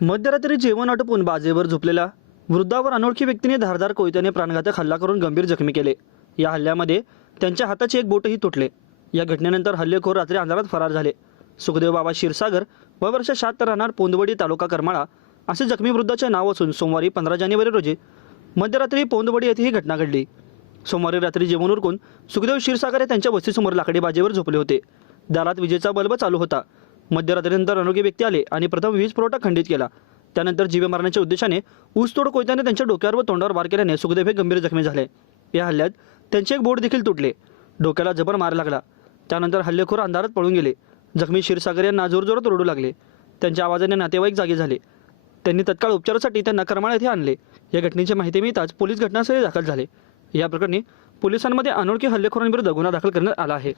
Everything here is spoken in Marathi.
मध्यरात्री जेवण आटोपून बाजेवर झोपलेल्या वृद्धावर अनोळखी व्यक्तीने धारदार कोयत्याने प्राणघातक हल्ला करून गंभीर जखमी केले. या हल्ल्यामध्ये त्यांच्या हाताचे एक बोटही तुटले. या घटनेनंतर हल्लेखोर रात्री अंधारात फरार झाले. सुखदेव बाबा क्षीरसागर व वर्ष शात राहणार पोंदवडी तालुका करमाळा असे जखमी वृद्धाचे नाव असून सोमवारी पंधरा जानेवारी रोजी मध्यरात्री पोंदवडी येथे ही घटना घडली. सोमवारी रात्री जेवण उरकून सुखदेव क्षीरसागर हे त्यांच्या वस्तीसमोर लाकडी बाजेवर झोपले होते. दारात विजेचा बल्ब चालू होता. मध्यरात्रीनंतर अनोळखी व्यक्ती आले आणि प्रथम वीज पुरवठा खंडित केला. त्यानंतर जीवे मारण्याच्या उद्देशाने ऊसतोड कोयत्याने त्यांच्या डोक्यावर व तोंडावर वार केल्याने सुखदेव हे गंभीर जखमी झाले. या हल्ल्यात त्यांचे एक बोट देखील तुटले. डोक्याला जबर मार लागला. त्यानंतर हल्लेखोर अंधारात पळून गेले. जखमी क्षीरसागर यांना जोरजोरात रडू लागले. त्यांच्या आवाजाने नातेवाईक जागे झाले. त्यांनी तत्काळ उपचारासाठी त्यांना करमाळा येथे आणले. या घटनेची माहिती मिळताच पोलीस घटनास्थळी दाखल झाले. या प्रकरणी पोलिसांमध्ये अनोळखी हल्लेखोरांविरुद्ध गुन्हा दाखल करण्यात आला आहे.